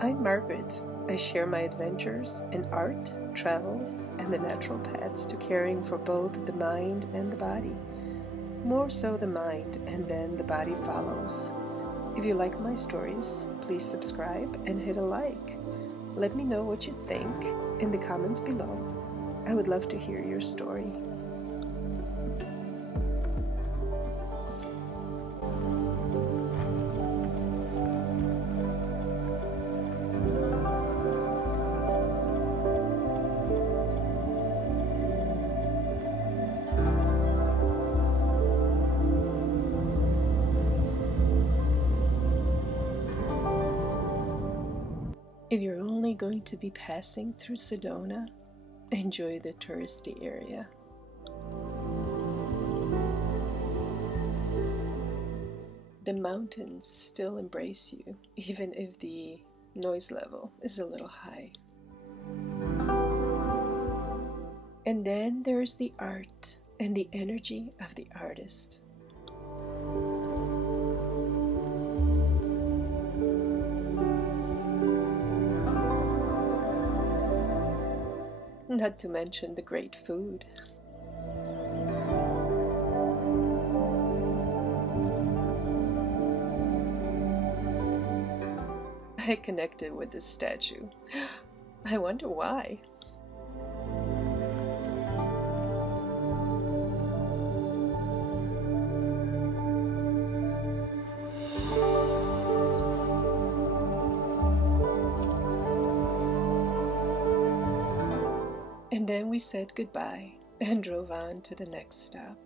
I'm Margaret. I share my adventures in art, travels, and the natural paths to caring for both the mind and the body. More so the mind, and then the body follows. If you like my stories, please subscribe and hit a like. Let me know what you think in the comments below. I would love to hear your story. If you're only going to be passing through Sedona, enjoy the touristy area. The mountains still embrace you, even if the noise level is a little high. And then there's the art and the energy of the artist. Not to mention the great food. I connected with this statue. I wonder why. And then we said goodbye and drove on to the next stop.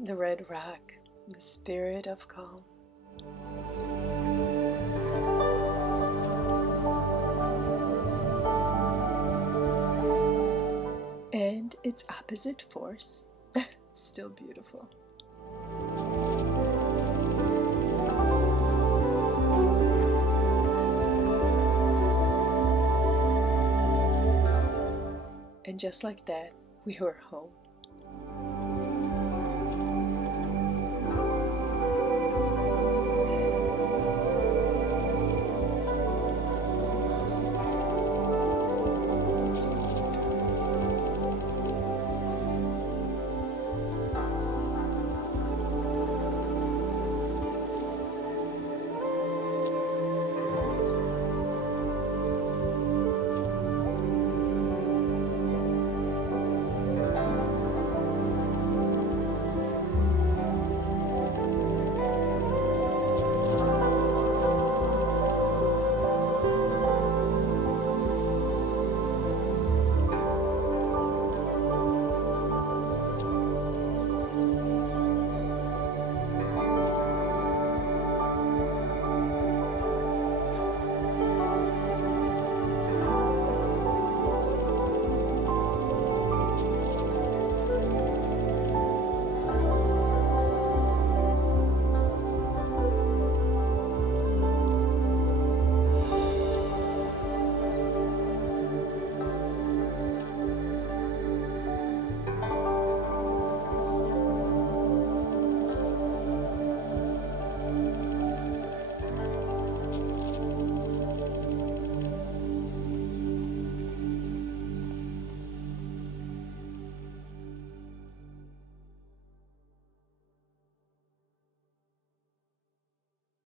The Red Rock, the spirit of calm. And its opposite force, still beautiful. And just like that, we were home.